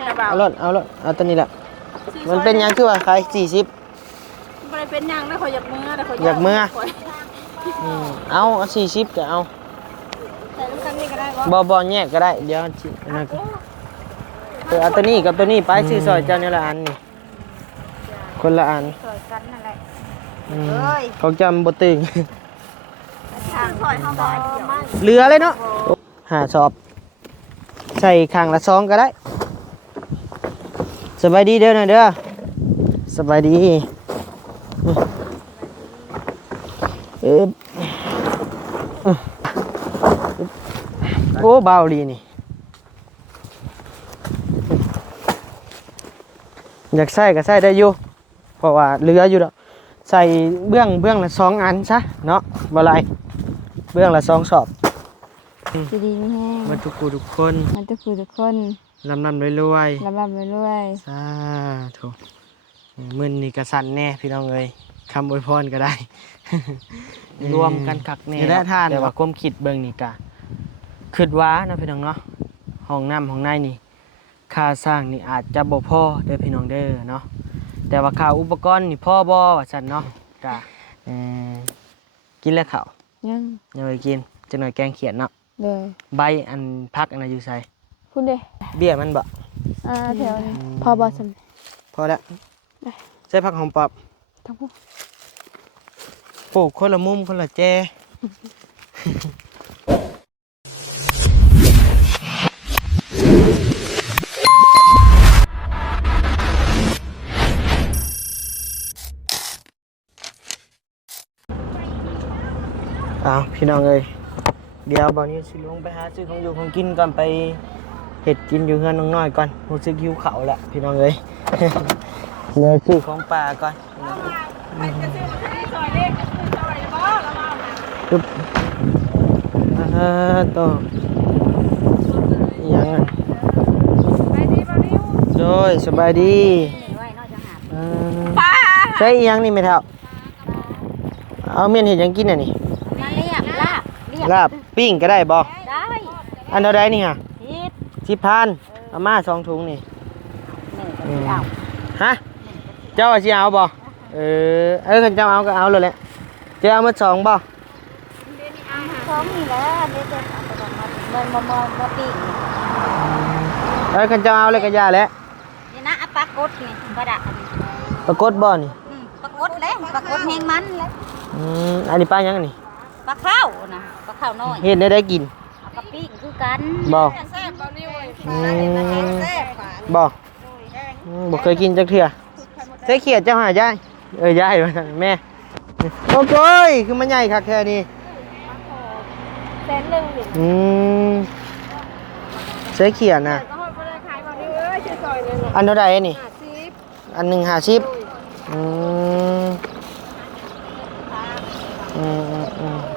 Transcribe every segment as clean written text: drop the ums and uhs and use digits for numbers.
นี่นะบ่าวเอาตัวนี้แหละมันเป็นยังคือว่าขาย40บ่ได้เป็นยังนะขอยอยากเมื่อแต่ขอยอยากเมื่อเอา40ก็เอาแต่ลูกกันนี่ก็ได้บ่แยกก็ได้เดี๋ยวนั่นเอาตัวนี้กับตัวนี้ไปซื้อซอยเจ้านี่ละอันนี่คนละอันซอยกันนั่นแหละของจำบ่ตึงทางซอยเฮาบ่เหลือเลยเนาะหาสอบใส่ข้างละ2ก็ได้สบายดีเด้อหน่อยเด้อสบายดีโอ้เบาดีนี่อยากใส่ก็ใส่ได้อยู่เพราะว่าเหลืออยู่แล้วใส่เบื้องละ2อันซะเนาะบ่ไรเบื้องละ2สอบดีไม่แห้งมันทุกคนมันทุกคนลำรวยๆสาธุมื้อนี้ก็สั่นแน่พี่น้องเอ้ยคำอวยพรก็ได้รวมกันคักแน่แต่ว่าความคิดเบิ่งนี่ก็คิดว่านะพี่น้องเนาะห้องน้ำห้องในนี่ค่าสร้างนี่อาจจะบ่พอเด้อพี่น้องเด้อเนาะแต่ว่าค่าอุปกรณ์นี่พอบ่ว่าซั่นเนาะก็กินแล้วข้าวยังไม่กินจังหน่อยแกงเขียดเนาะเลยใบอันพักอันน่ะอยู่ไสคุณเด้เบี้ยมันบ่แถวนี้พอบ่ซั่นพอแล้วใส่ผักหอมปอบทั้งผู้ปลูกคนละมุมคนละแจพี่น้องเอ้ยเดี๋ยวบ่าวนี้สิลงไปหาซื้อของอยู่ของกินก่อนไปเห็ดกินอยู่เฮือนน้องน้อยก่อนรู้สึกหิวข้าวแล้วพี่น้องเอ้ยเดี๋ยวซื้อของป่าก่อนปึ๊บต่อยังไงโดยสบายดีใช่ยังนี่ไม่เท่าเอาเมียนเห็ดยังกินอ่ะนี่ลาบปิ้งก็ได้บ่ได้อันเท่าไรนี่ฮะ10,000เอามา2ถุงนี่ฮะเจ้าสิเอาบ่คันเจ้าเอาก็เอาเลยแหละเจ้าเอามา2บ่นี่แหละเดี๋ยวมาปีกคันเจ้าเอาเลยก็ย่าแล้วนี่นะปลากดนี่กระดาษปลากดบ่นี่ปลากดแล้วปลากดแห้งมันแล้วอันนี้ปลายังนี่ปลาข้าวนะปลาข้าวน้อยเฮ็ดได้กินกะปิ้งคือกันบ่บ่เคยกินจักเทื่อใส่เขียดเจ้าหายายยายแม่โอ้ยคือมันใหญ่คักแค่นี้ใส่เขียดน่ะอันเท่าใดนี่อัน150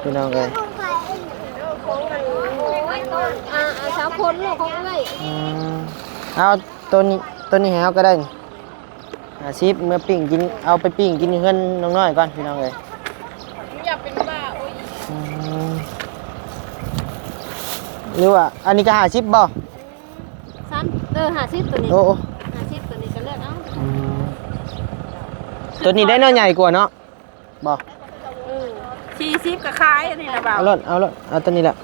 พี่น้องเอ้ยสาวคนลูกของเอ้ยเอาตัวนี้ให้เอาก็ได้นี่50เมื่อปิ้งกินเอาไปปิ้งกินเฮือนน้องน้อยก่อนพี่น้องเอ้ยอยากเป็นบ้าหรือว่าอันนี้ก็50บ่50ตัวนี้โอ้50ตัวนี้ก็เลือกเอาตัวนี้ได้น้อยใหญ่กว่าเนาะบ่40ก็ขายอันนี้นะบ่าวเอาตัวนี้แหละ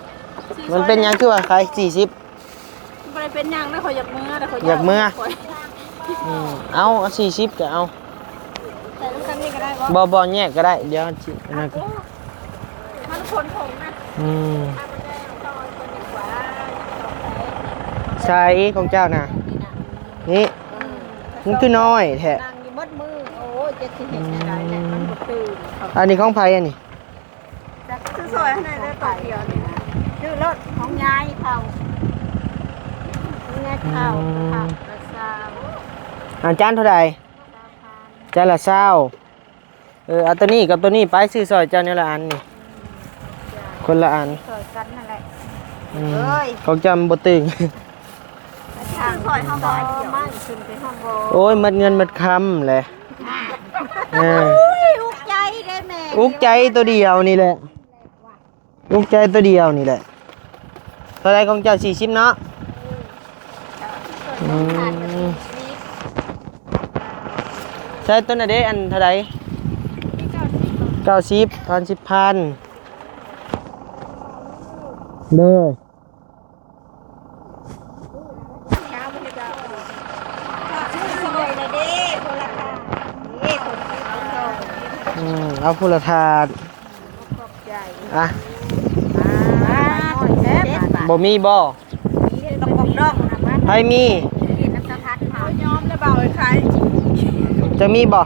มันเป็นยังคือว่าขาย40บ่ได้เป็นยังนะขอยอยากเมื่อแต่ขอยอยากเมื่อเอา40ก็เอาแต่ลูกกันนี่ก็ได้บ่แยกก็ได้เดี๋ยวนั่นก็มันคนผงนะใช่ของเจ้าน่ะนี่มันคือน้อยแท้นั่งอยู่มัดมือโอ้ยจะสิเห็นได้แหละมันบ่ตื่นอันนี้ของไผอันนี้ซื้อซอยให้ได้ต่อเดียวนี่นะซื้อรถของยายเขาเงินเขาละ20จานเท่าใดจานละ20เอาตัวนี้กับตัวนี้ไปซื้อซอยเจ้านี่ละอันนี่คนละอันซอยกันนั่นแหละของจำบ่ตึงทางซอยเฮาบ่มันขึ้นไปเฮาบ่โอ้ยมัดเงินมัดคำแหละอุกใจได้แม่อุกใจตัวเดียวนี่แหละอุกใจตัวเดียวนี่แหละเท่าไรของเจ้า40เนาะ อืมใช่ต้นอะเดอันเท่าไหร่90ตอน10,000เด้อ สวยเลยเด้คนละค่ะนี่คนเอาเอาพุละทานอ่ะ แซ่บ บ่มีบ่ ต้องบอกดอกนะมัน ให้มี เห็นน้ำสะพัดค่ะยอมแล้วเบาเลยใคร จะมีบ่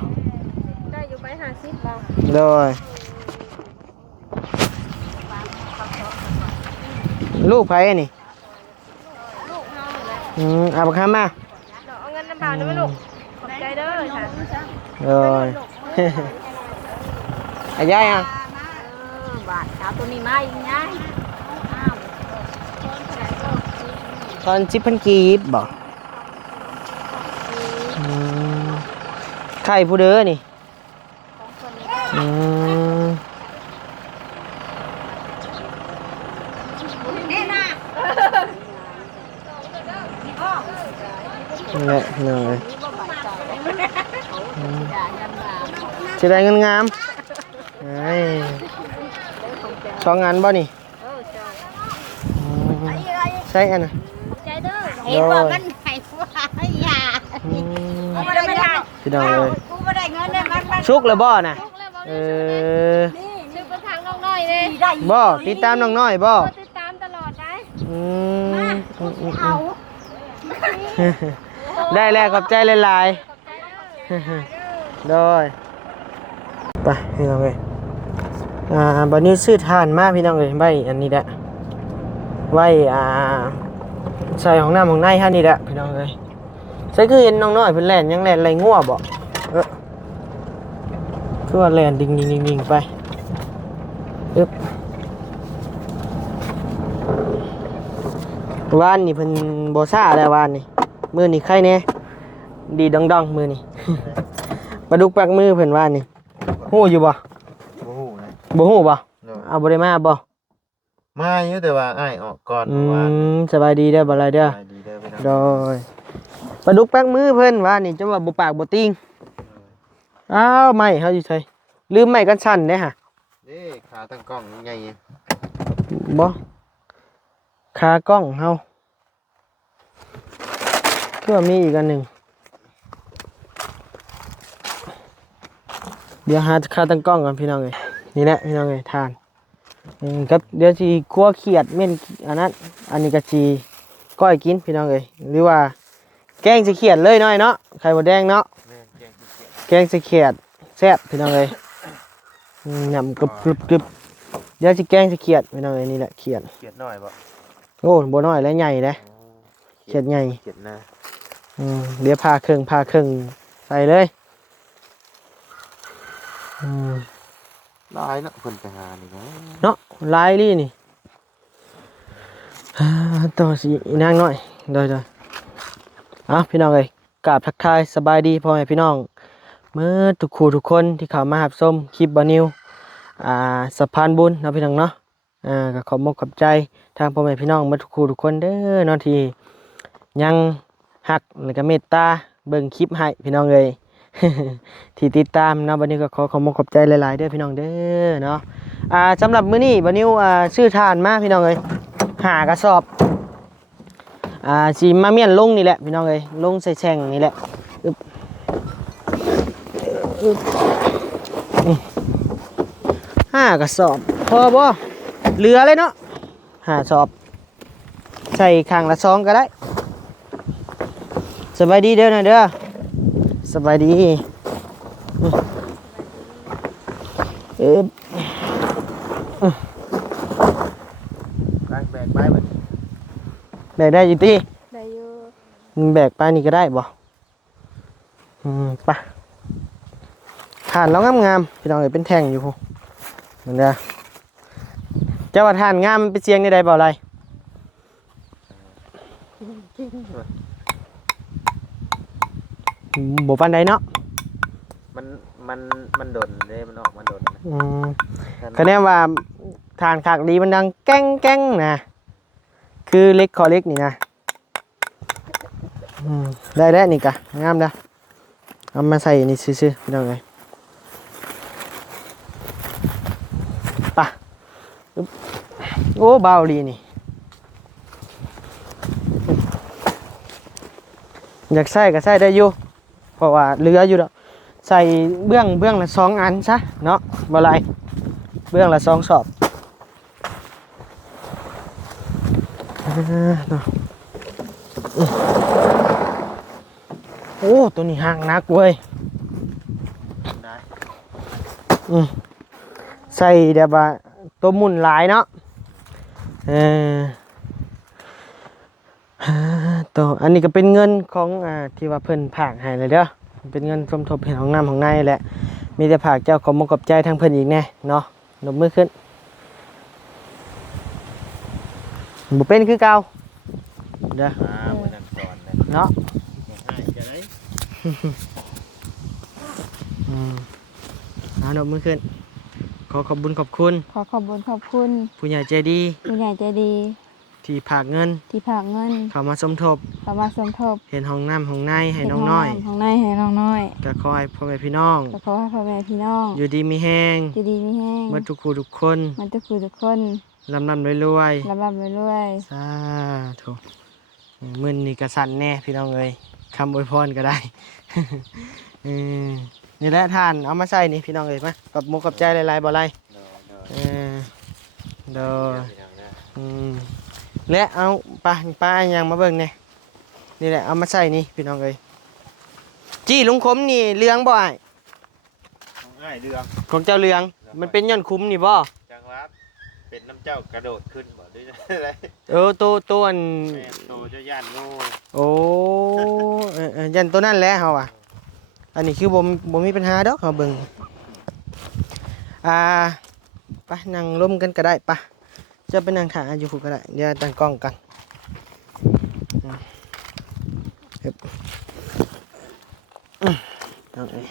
ได้อยู่ไป50บาท โดยลูกไผอันนี่เอาบักคำมา เอาเงินน้ำเปล่าได้ไหมลูกขอบใจเด้อค่ะ โดย อายายอ่ะ บาทเอาตัวนี้มาอีกไง ตอน10,000กีบบ่ไข่ผู้เด้อนี่อืม นี่นะ นี่แหละหน่อยจะได้เงินงามไอ้ช่องงานบ่นี่ใช่อันน่ะ ใจเด้อ เห็นว่ามันไหนว่าอย่ากูไม่ได้ไม่ได้ พี่น้องเลย กูไม่ได้เงินเลยมัน ชุกเลยบ่น่ะเออ ซื้อไปทางน้องน้อยเลย ได้ บ่ติดตามน้องน้อยบ่ ติดตามตลอดได้ อืม เอา ได้แล้วขอบใจหลายๆโดยไปพี่น้องเลยบัดนี้ซื้อทานมาพี่น้องเลยใบอันนี้แหละไว้ใส่ของน้ำของในฮะนี่แหละพี่น้องเลยใส่คือเห็นน้องน้อยเพิ่นแล่นยังแล่นไรงัวบ่คือว่าแล่นดิ่งๆๆไปอึ๊บวานนี่เพิ่นบ่ซ่าแล้ววานนี่มื้อนี่ใครแน่ดีดองๆมื้อนี่ ปลาดุกปักมือเพิ่นวานนี่ฮู้อยู่บ่ บ่ฮู้นะ บ่ฮู้บ่ เนาะ เอาบ่ได้มาบ่ มาอยู่แต่ว่าอ้ายออกก่อน อื ว่า มสบายดีเด้อบ่ไรเด้อ ไปดีเด้อไป โดยปลาดุกปักมือเพิ่นว่านี่จังว่าบ่ปากบ่ติงอ้าวไม่เฮาอยู่ไสลืมไม้กันสั่นเด้ฮะ เด้ขาตั้งกล้องใหญ่ บ่ขากล้องเฮาคือว่ามีอีกอันหนึงเดี๋ยวหาขาตั้งกล้องก่อนพี่น้องเอ้ยนี่แหละพี่น้องเอ้ยทานครับเดี๋ยวสิคั่วเขียดเม่นอันนั้นอันนี้ก็สิก้อยกินพี่น้องเอ้ยหรือว่าแกงสิเขียดเลยหน่อยเนาะไข่มดแดงเนาะ แม่นแกงขี้เกียจ แกงสิเขียดแซ่บพี่น้องเอ้ยยำกรึบเดี๋ยวสิแกงสิเขียดพี่น้องเอ้ยนี่แหละเขียด เกียจน้อยบ่ โอ้บ่น้อยและใหญ่เด้เขียดใหญ่ เกียจนะ เดี๋ยวพาเครื่องใส่เลยหลายเนาะเพิ่นไปหานี่นะ เนาะลายลี่นี่ต่อสิอีนางน้อยโดยพี่น้องเอ้ยกราบทักทายสบายดีพ่อแม่พี่น้องเมื่อทุกคู่ทุกคนที่เข้ามารับชมคลิปบ่นิวสะพานบุญเนาะพี่น้องเนาะก็ขอบมกขอบใจทางพ่อแม่พี่น้องเมื่อทุกคู่ทุกคนเด้อเนาะที่ยังฮักแล้วก็เมตตาเบิ่งคลิปให้พี่น้องเอ้ย ที่ติดตามเนาะบัดนี้ก็ขอมขอบใจหลายๆเด้อพี่น้องเด้อเนาะสำหรับมื้อนี้บัดนี้ซื้อทานมาพี่น้องเอ้ย5กระสอบสิมาเมียนลงนี่แหละพี่น้องเอ้ยลงใส่แช่งนี่แหละ5กระสอบพอบ่เหลือเลยเนาะ5สอบใส่ข้างละ2ก็ได้สบายดีเด้อนะเด้อสบายดีแบกไปบัด แบกได้อยู่ที่ ได้อยู่ แบกไปนี่ก็ได้บ่ไปทานแล้วงามๆพี่น้องเอ้ยเป็นแท่งอยู่พวกเหมือนเด้อเจ้าว่าทานงามไปเสียงได้บ่อะไรบ่ปานใดเนาะ มันดนเด้มันออกมาดนนะคะ แนนว่าทานขากดีมันดังแก้งนะคือเล็กคอเล็กนี่นะ ได้แล้วนี่กะงามแล้วเอามาใส่นี่ซื่อๆพี่น้องเอ้ยไปะอึ๊บโอ้เบาดีนี่อยากใส่ก็ใส่ได้อยู่เพราะว่าเหลืออยู่แล้วใส่เบื้องละ2อันซะเนาะบ่ไรเบื้องละ2สอบเนาะโอ้ตัวนี้ห่างนักเว้ยใส่แบบว่าตัวหมุนหลายเนาะตัวอันนี้ก็เป็นเงินของที่ว่าเพิ่นผากให้เลยเด้อเป็นเงินสมทบเห็นของน้ำของในแหละมีแต่ผากเจ้าขอมกับใจทางเพิ่นอีกแน่เนาะนบมือขึ้นบ่เป็นคือเก่าเด้อเนาะเอานบมือขึ้นขอขอบคุญขอบคุณ ขอขอบคุณขอบคุณ ผู้ใหญ่ใจดี ผู้ใหญ่ใจดี ที่ผากเงิน ที่ฝากเงิน เข้ามาสมทบ เข้ามาสมทบ เห็นห้องน้ำห้องในให้น้องน้อย ของนายให้น้องน้อย ก็ขอให้พ่อแม่พี่น้อง ก็ขอให้พ่อแม่พี่น้อง อยู่ดีมีแห้ง อยู่ดีมีแห้ง เมื่อทุกคู่ทุกคน มันจะคือทุกคน ลำรวย รับไปเรื่อย ๆสาธุมื้อนี้ก็สั่นแน่พี่น้องเอ้ยคำอวยพรก็ได้ เออนี่แหละท่านเอามาใส่นี่พี่น้องเอ้ยมากับมุกกับใจหลายๆบ่ไรเออเด้อและเอาปลาอย่างมาเบิ่งเนี่ยนี่แหละเอามาใส่นี่พี่น้องเอ้ยจี้ลุงคมนี่เลี้ยงบ่อ้าย ง่ายเรื่อง ของเจ้าเลี้ยงมันเป็นย้อนคุ้มนี่บ่ จังหวัดเป็นน้ำเจ้ากระโดดขึ้นบ่ด้วยอะไร ตัวอัน แม่โตเจ้าย่านโง่ โอ้ยันตัวนั่นแหละเฮาอ่ะอันนี้คือบ่มีปัญหาดอกเฮาเบิ่งไปนั่งร่วมกันก็ได้ปะจะไปนั่งถ่ายอยู่พุ่นก็ได้เดี๋ยวตั้งกล้องกันเอาเอ้ย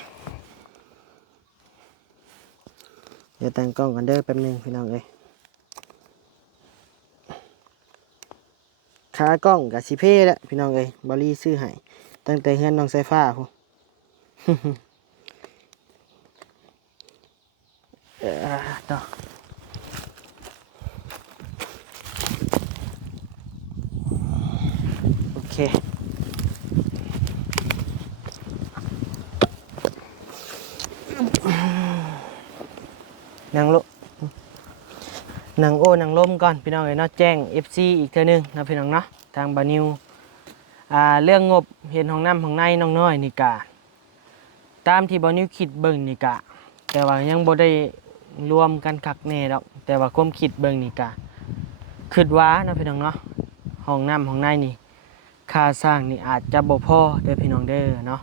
เดี๋ยวตั้งกล้องกันเด้อแป๊บนึงพี่น้องเอ้ยขากล้องกับสิเพ่แล้วพี่น้องเอ้ยบอลลี่ซื้อให้ตั้งแต่เฮือนน้องไซฟ้าพุ่น ต่อโอเคนั่งลงนั่งนั่งลมก่อนพี่น้องเอ้ยเนาะแจ้ง FC อีกเทื่อนึงนะพี่น้องเนาะทางบานิวเรื่องงบเห็นห้องน้ำห้องในน้องน้อยนี่กะตามที่บานิวคิดเบิ่งนี่กะแต่ว่ายังบ่ได้รวมกันคักแน่ดอกแต่ว่าความคิดเบิ่งนี่กะคิดว่านะพี่น้องเนาะห้องน้ำห้องในนี่ค่าสร้างนี่อาจจะบ่พอเด้อพี่น้องเด้อเนาะ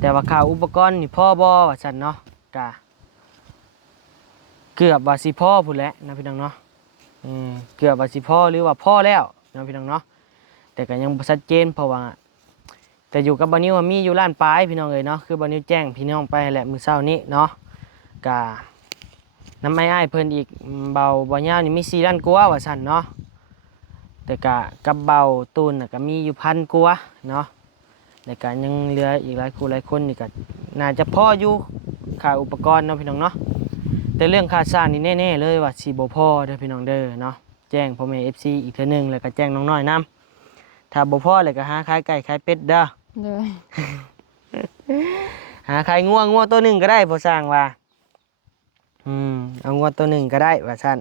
แต่ว่าค่าอุปกรณ์นี่พอบ่ว่าซั่นเนาะกะเกือบว่าสิพอพุ่นแหละนะพี่น้องเนาะเกือบว่าสิพอหรือว่าพอแล้วนะพี่น้องเนาะแต่ก็ยังบ่ชัดเจนเพราะว่าแต่อยู่กับบานิวมีอยู่ล้านปลายพี่น้องเอ้ยเนาะคือบานิวแจ้งพี่น้องไปแหละมื้อเช้านี้เนาะกะน้ำอ้ายเพิ่นอีกเบาบ่ยาวนี่มี4ล้านกว่าว่าซั่นเนาะแต่กะกับเบาตูนน่ะก็มีอยู่1,000กว่าเนาะแล้วก็ยังเหลืออีกหลายคู่หลายคนนี่ก็น่าจะพออยู่ค่าอุปกรณ์เนาะพี่น้องเนาะแต่เรื่องค่าสร้างนี่แน่ๆเลยว่าสิบ่พอเด้อพี่น้องเด้อเนาะแจ้งพ่อแม่ FC อีกเทื่อนึงแล้วก็แจ้งน้องน้อยนํถ้าบ่พอแล้วก็หาขายไก่ขายเป็ดเด้อ ๆเลย หาขายงัวตัวหนึ่งก็ได้พอสร้างว่าเอางัวตัวหนึ่งก็ได้ว่าซั่น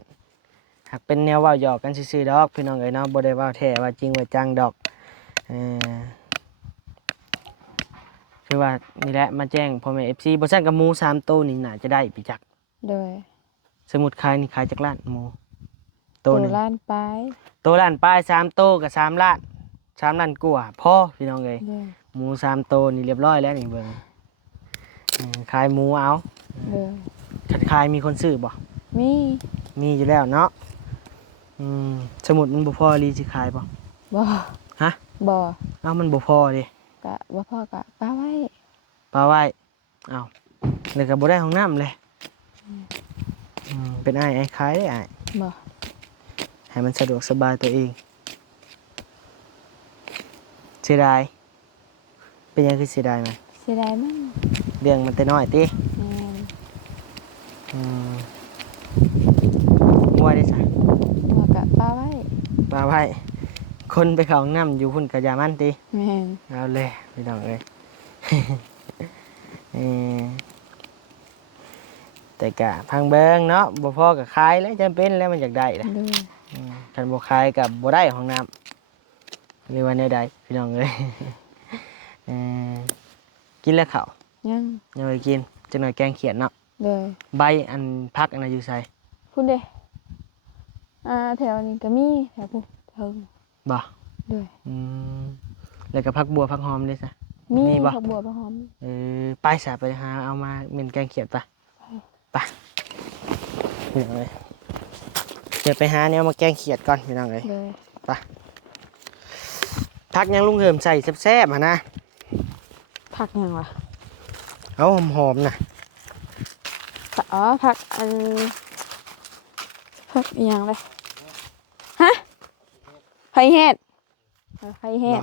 หากเป็นแนวเว้าหยอกกันซื่อๆดอกพี่น้องเอ้ยเนาะบ่ได้เว้าแท้ว่าจริงว่าจังดอกคือว่านี่แหละมาแจ้งพ่อแม่ FC บ่ซั่นกับหมู3ตัวนี่น่าจะได้พี่จัก เลย สมมุติขายนี่ขายจักล้านหมู ตัว หนึง ล้านปลาย ตัวล้านปลาย3ตัวก็3ล้าน3ล้านกว่าพอพี่น้องเอ้ย เลย หมู3ตัวนี่เรียบร้อยแล้วนี่เบิ่งขายหมูเอา เลย คัดขายมีคนซื้อบ่ มี มีอยู่แล้วเนาะสมุดมันบ่พอรีสิขายบ่ บ่ ฮะ บ่ เอามันบ่พอดิ กะบ่พอกะป้าไว้ ปาไว้เอาแล้วก็บ่ได้ห้องน้ำเลยเป็นอ้ายขายได้อ้าย บ่ ให้มันสะดวกสบายตัวเองเสียดาย เป็นยังคือเสียดายไหม เสียดายมั้ง เรื่องมันแต่น้อยติ แม่น อืมงัวได้ซะ หัวกะป้าไว้ ปลาไว้คนไปเข้าห้องน้ำอยู่พุ่นก็อย่ามันติ แม่น เอาเลยพี่น้องเอ้ย เออแต่กะพังเบิงเนาะบ่พอกับคายแล้วจำเป็นแล้วมันอยากได้แหละ โดย คันบ่คายกับบ่ได้ห้องน้ำหรือว่าแนวใดพี่น้องเอ้ย เออกินแล้วข้าว ยัง ยังไม่กินจักหน่อยแกงเขียดเนาะ โดย ใบอันพักอันน่ะอยู่ไส พูดเด้แถวนี้ก็มีแถวพูเทิง บ่ โดย อืมแล้วก็พักบัวพักหอมด้วยซะ มี มีบ่ ผักบัวผักหอม ไปสาไปหาเอามาเมนแกงเขียดปะไปพี่น้องเลยเดี๋ยวไปหาเนี่ยมาแกงเขียดก่อนพี่น้องเลย โดย ไปพักยังลุงเหิมใส่แซ่บๆอ่ะนะ ผักหยังวะ เอาหอมๆนะ ผักอันผักอีหยังเลยฮะไผ่เฮ็ดไผ่เฮ็ด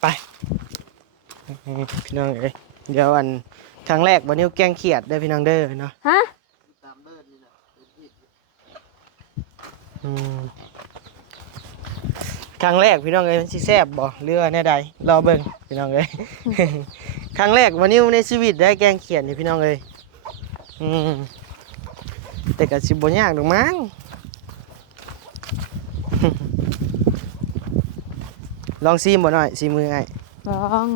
ไปพี่น้องเลยเดี๋ยวอันครั้งแรกวันนี้แกงเขียดได้อพี่น้องเด้อเนาะ ฮะ อืมครั้งแรกพี่น้องเลยมันสิแซ่บบ่เรือแน่ใดรอเบิ่งพี่น้องเลย ครั้งแรกวันนี้ในชีวิตได้แกงเขียดนี่พี่น้องเลยอืมแต่ก็สิบ่ยากดอกมั้ง ลองซีมบ่หน่อยซีมือไอ้ ลอง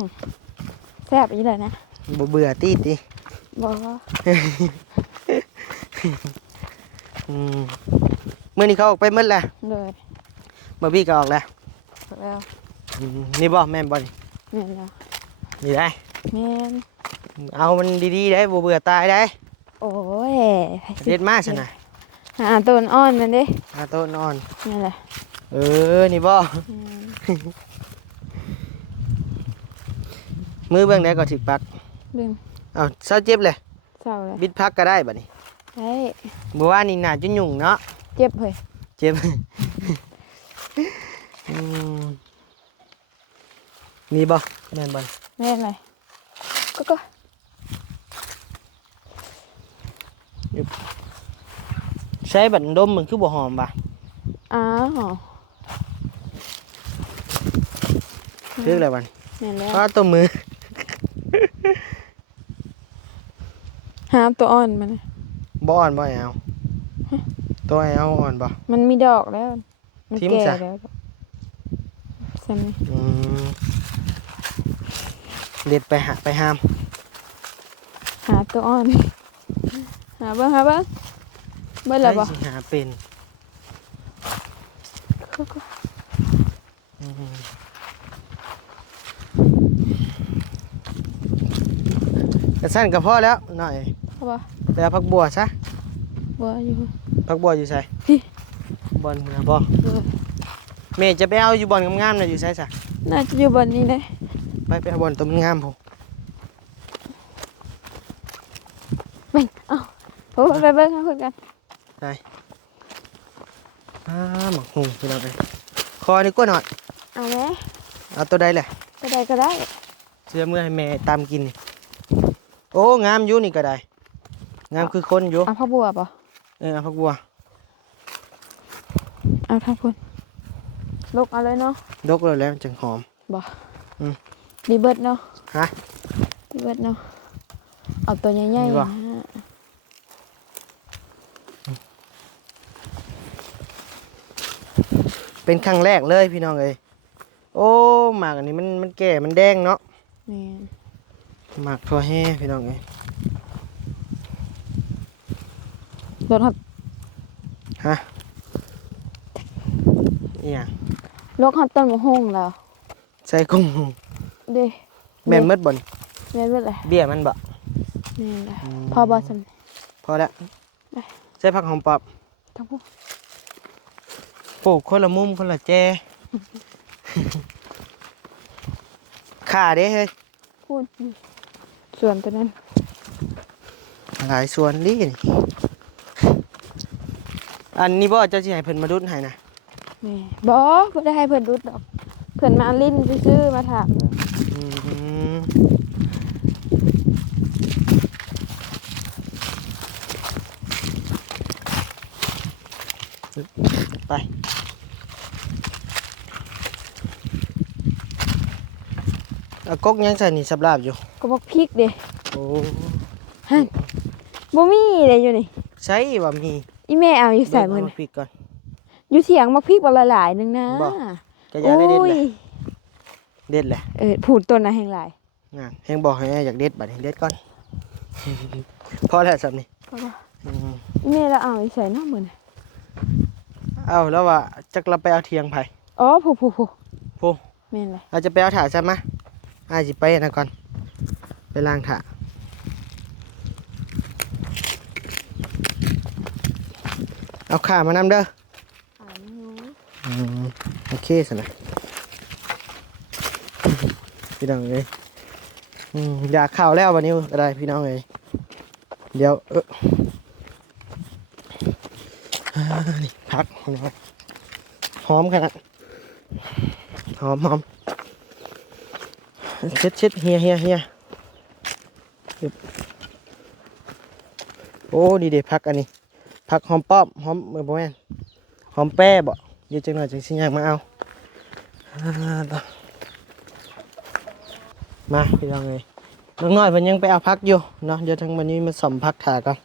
แซ่บอีเลยนะ บ่เบื่อตีติ บ่ อืมมื้อนี้เขาออกไปหมดแล้ว โดย บ่บี้ก็ออกแล้ว แล้ว อืมนี่บ่แม่นบ่นี่ แม่นแล้ว นี่ได้ แม่น เอามันดีๆได้บ่เบื่อตายได้ โอ้ย เด็ดมากซั่นน่ะ ต้นอ้อนนั่นเด้ อาโต้นอน นี่แหละ นี่บ่ อืม มือเบิ่งได้ก็ถึกปัก ดึง เอาเซาเจ็บเลย เศร้าเลย บิดพักก็ได้บัดนี้ ได้ บ่ว่านี่น่าจะยุ่งเนาะ เจ็บเฮ้ย เจ็บ อืมนี่บ่แม่นบ่ แม่นเลยก็ ใช้บัดดมมันคือบ่หอมบ่ อ้าว คืออะไรบัด แม่นแล้ว เพราะตัวมือ หาตัวอ่อนมันน่ะ บ่อ่อนบ่เอาตัวเอาอ่อนบ่ มันมีดอกแล้ว มัน ทิ่ม แก่ ซะ แล้วใช่ไหม อืมเด็ดไปหาม หาตัวอ่อน หาเบิ้งเบิ้งแล้วบ่ ใครสิหาเป็น ก็ อืมกระสั้นก็พอแล้วหน่อย เอาบ่ แต่ผักบัวซะ บ่อยู่ ผักบัวอยู่ไส พี่ บอนนะบ่ เออ แม่จะไปเอาอยู่บอนงามๆน่ะอยู่ไสซะ น่าจะอยู่บนนี้เลย ไปเอาบอนต้นงามผม ไปเอาโอ้ไปเบิ้งเอาคุยกัน ได้หมักหุงพี่น้องเอ้ยคอนี่กว่าหน่อย เอาไหม เอาตัวใดแหละ ก็ได้ก็ได้ เสื้อเมื่อให้แม่ตามกินนี่โอ้งามอยู่นี่ก็ได้งามคือคนอยู่ เอาผักบัวป่ะ เอาผักบัว เอาทางพุ่นลูกเอาเลยเนาะ ดกแล้วจังหอม บ่ อืม ดีเบิดเนาะ ฮะ ดีเบิดเนาะเอาตัวใหญ่ ดี ๆ บ่ นะฮะ เป็นครั้งแรกเลยพี่น้องเอ้ยโอ้หมากอันนี้มันแก่มันแดงเนาะ แม่น หมากทั่วแห่พี่น้องเอ้ย รถฮอด ฮะอีหยัง รถฮอดต้นมะฮุ่งแล้ว ใส่กุ้ง เด้ แม่นหมดบ่น แม่นเบิดเลย เบี้ยมันบ่ แม่นเลย อืม พอบ่ซั่น พอแล้ว ไป ใส่ผักหอมปอบ ทั้งพุ่น ปลูกคนละมุมคนละแจ ขาเด้เฮ้ย พูดส่วนตัวนั้น หลายส่วนนี่นี่อันนี้บ่เจ้าสิให้เพิ่นมาดุดให้นะ แม่บ่ได้ให้เพิ่นรุดดอกเพิ่นมาลิ้นซื่อๆมาถาม อืม ไปเอากกยังใส่นี่สับลาบอยู่ ก็บอกพริกเด้ โอ้ บ่มีเด้อยู่นี่ ใช่ว่ามี อีแม่เอาอยู่ใส่มื้อ เบิ่ง น่ะ เอาพริกก่อน อยู่เถียงมักพริกบ่หลายๆนึงนะ บ่ ก็อยากได้เด็ด โอ้ แห ย ละเด็ดแหละ พูดต้นน่ะแห่งหลาย งานแฮงบอกให้อยากเด็ดบัดนี้เด็ดก่อน พอแล้วสับนี่ ก็บ่ อืม อีแม่เราเอาอยู่ใส่เนาะมื้อน่ะ เอาแล้วว่าจักเราไปเอาเทียงไผ อ๋อผู้ โอ้ แม่นเลย เราจะไปเอาถาดซะมาอ้ายสิไปนะก่อนไปล้างถาดเอาข่ามานำเด้อ อ่านไม่รู้ โอเคสินะพี่น้องเลยอยากข่าวแล้ววันนี้อะไรพี่น้องเลยเดี๋ยวนี่พักนะครับหอมขนาดหอมเช็ดเฮียโอ้ดีเด็ดพักอันนี้พักหอมป้อมหอมบ่แม่นหอมแป้บ่เดี๋ยวจังหน่อยจังสิอยากมาเอามาพี่น้องเลยน้องน้อยเพิ่นยังไปเอาพักอยู่เนาะเดี๋ยวทั้งวันนี้มาส่อมพักถาก่อน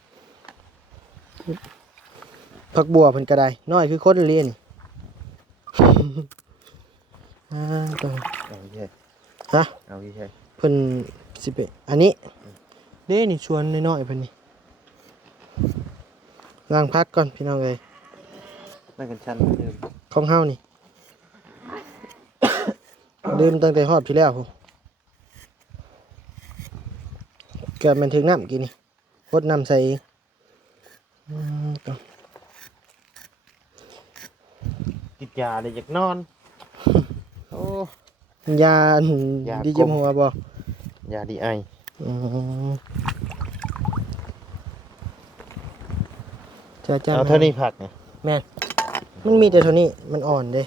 พักบัวเพิ่นก็ได้น้อยคือคนเรียนตัว เอาอีกใช่ ฮะ เอาอีกใช่ เพิ่นสิไปอันนี้เด้นี่ชวนน้อยๆเพิ่นนี่ล้างพักก่อนพี่น้องเอ้ย นั่งกันชันเดิม ของเฮานี่ ดื่มตั้งแต่ฮอดพี่แล้วพุ่นเกิดมันถึงน้ำกินนี่พดน้ำใส่เองต่อ กินยาเลยอยากนอน โอ้ ยา ยา ดีเจมหัวบ่ ยาดีไอ อืมจ้า เอาเท่านี้ผักไง แม่นมันมีแต่เท่านี้มันอ่อนเด้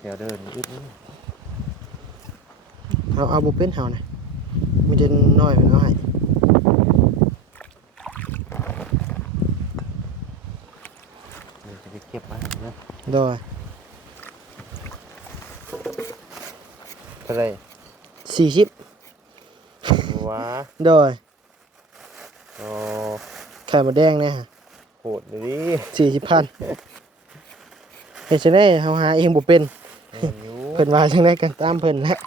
เดี๋ยวเดินอึด เอาบุเป็นเฮานะมีแต่น้อยเป็นน้อย เดี๋ยวจะไปเก็บมาเนาะ โดย เท่าไหร 40 ว้า โดย โอ้ ไข่มดแดงเนี่ยฮะ โหดเลยดิ 40,000เฮ็ดจังได๋เฮาหาเองบ่เป็น แพงอยู่ เพิ่นว่าจังได๋กันตามเพิ่นแหละ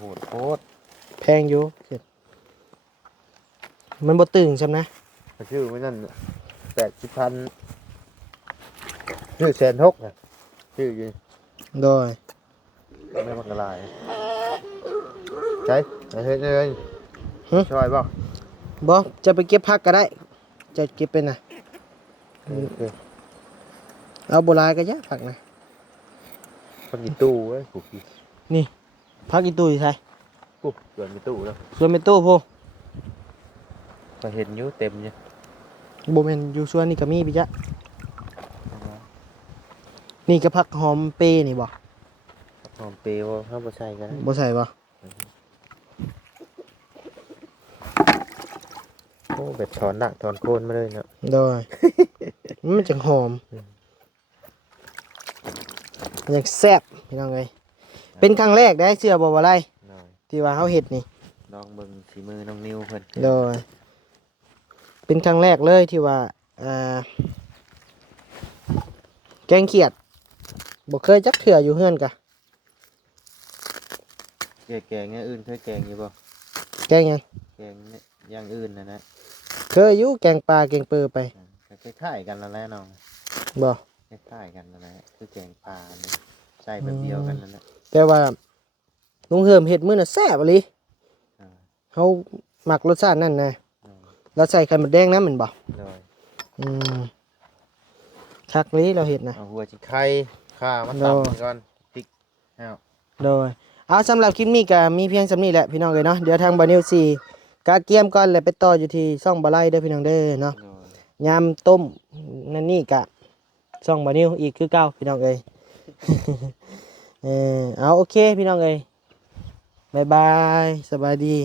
โหดโคตร แพงอยู่มันบ่ตึงซำนะ ชื่อไม่นั่น80,000ชื่อ1,600,000นะชื่ออยู่ โดย ไม่มักละลายใช่เฮ้ยเลยช่วยบ่ บ่จะไปเก็บผักก็ได้ จะเก็บเป็นน่ะ เอาบ่หลายก็ยะผักนะ พักกี่ตู้เว้ยผูกกี่ นี่ผักอีตู้อยู่ไส ปุ๊บเกินมีตู้แล้ว ส่วนเป็นตู้พู ก็เห็นอยู่เต็มเนี่ย บ่แม่นอยู่ส่วนนี่ก็มีพี่จ๊ะนี่ก็ผักหอมเปรย์นี่บ่ หอมเปรี้ยวข้าวบะไช่กัน บ่ใส่บ่ โอ้แบบถอนดักถอนโคนมาเลยเนาะ โดย มันจังหอมมันจังแซ่บพี่น้องเอ้ยเป็นครั้งแรกได้เชื่อบ่ว่าไร หน่อย ที่ว่าเฮาเฮ็ดนี่ ลองเบิ่งฝีมือน้องนิวเพิ่น โดยเป็นครั้งแรกเลยที่ว่าแกงเขียดบ่เคยจักเทื่ออยู่เฮือนกะ แกงอย่างอื่นเคยแกงอยู่บ่ แกงหยัง แกงอย่างอื่นนะ เคยอยู่แกงปลาแกงเปือไป คล้ายๆกันแล้วแหละน้อง บ่ คล้ายๆกันแล้วแหละคือแกงปลาเนี่ยใส่แบบเดียวกันนั่นแหละ แต่ว่าลุงเฮิมเฮ็ดมื้อน่ะแซ่บอีหลี อ่า เฮามักรสชาตินั่นนะแล้วใส่ไข่มดแดงนำแม่นบ่ เลย อืมคักเลยเราเฮ็ดนะ เอาหัวจิไข่ข่ามา โน่ ตำก่อนพริกอ้าว โดยเอาสำหรับคลิปนี้ก็มีเพียงสำนี้แหละพี่น้องเอ้ยเนาะเดี๋ยวทางบานิวสิกาเกียมก่อนแล้วไปต่ออยู่ที่ช่องบาไลเด้อพี่น้องเด้อเนาะ โน่ ยามต้มนั่นนี่กะช่องบานิวอีกคือเก่าพี่น้องเอ้ย เอาโอเคพี่น้องเอ้ยบ๊ายบายสบายดี